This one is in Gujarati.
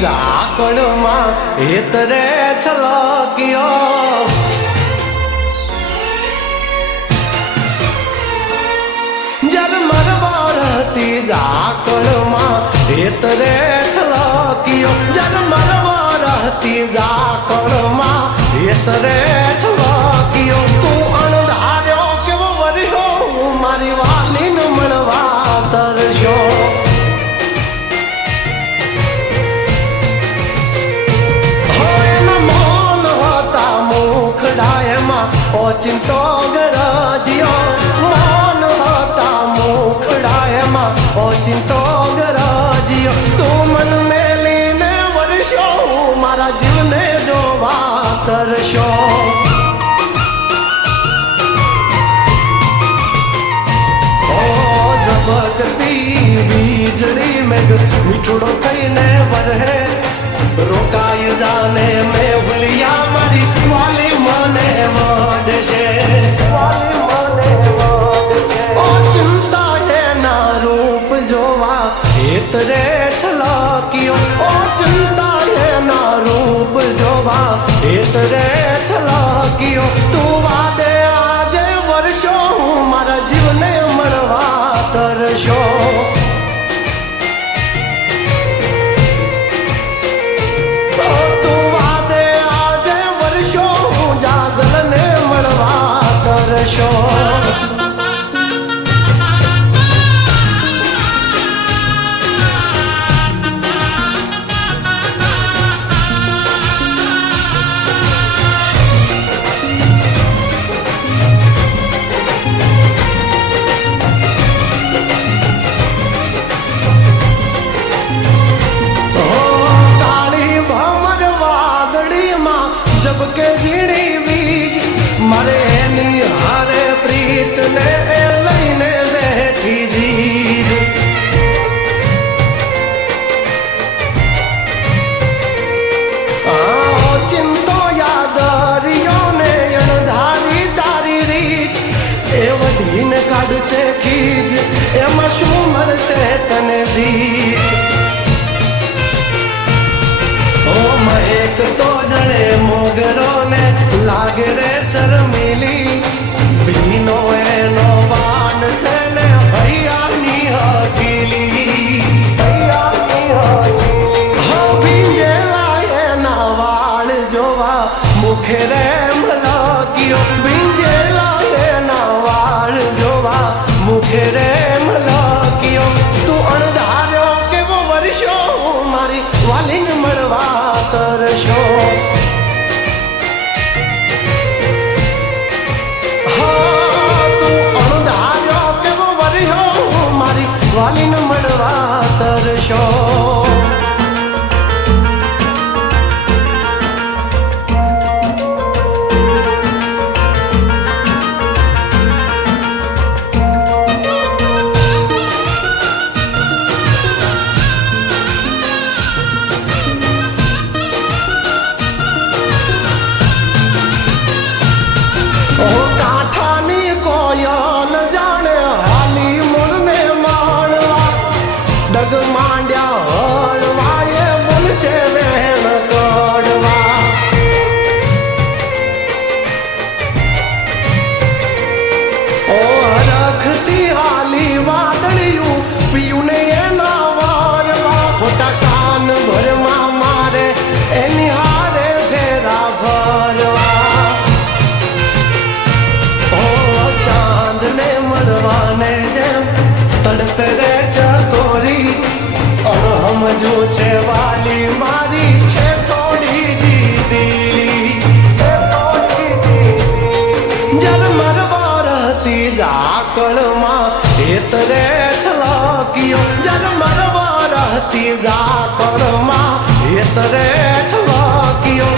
ઝાકળમાં હેતરે છલક્યો મરતી ઝાકળમાં હેતરે છલક્યો મરતી ઝાકળમાં હેતરે છલક્યો તું અણધાર્યો કેવો વર્યો મારી વાલીને મળવા તરશો મોન હતા મુખડાયમાં ઓચિંતો ગરજ્યો મોન હતા મુખડાયમાં ઓચિંતો ગરજ્યો તું મન મેલીને વર્ષો મારા જીવને જોવા તરશો ઝબકતી વીજળી મેઘ મીઠડો થઈને વરહે રોકાઈ જાને મેં ભૂલિયા મારી વાલી મને વડશે ઓ ચિંતા એના રૂપ જોવા હેતરે છલક્યો ઓ ચિંતા એના રૂપ જોવા હેતરે છલક્યો તું વાદે આજે વર્ષો મારા જીવને મળવા તરશો જબકે ઝીણી વીજ મારે એની હારે પ્રીત ને લઈને બેઠી જીજ ચિંતો યાદરિયો ને અણધારી તારી રીત એ વધીને કાઢશે ખીજ એમાં શું મળશે તને જીત એક તો જણે મોગરો ને લાગે રે શર્મિલી ભીનો એનો વાન છે ને હૈયાની હકીલી ભીંજેલા એના વાળ જોવા મુખે રે મલક્યો ભીંજેલા એના વાળ જોવા મુખે રે મલક્યો તું અણધાર્યો કેવો વર્ષો મારી વાલીને મળવા તરશો તું અણધાર્યો કેવો વર્યો મારી વાલીને મળવા તરશો કાંઠાની કોયલ જાણે હાલી મૂળને માણવા ડગ માંડ્યા હળવા એ બોલશે વેણ કડવા ઓ રખતી હાલી વાદળિયું પીયું ને એના વારવા ખોટા કાન ભરમાં મારે એની હારે ફેરા ભરવા મળવાને જેમ તડપે રે ચકોરી અણહમજો છે વાલી મારી છે થોડી જીદી જર મરવારતી ઝાકળમાં હેતરે છલક્યો જર મરવારતી ઝાકળમાં હેતરે છલક્યો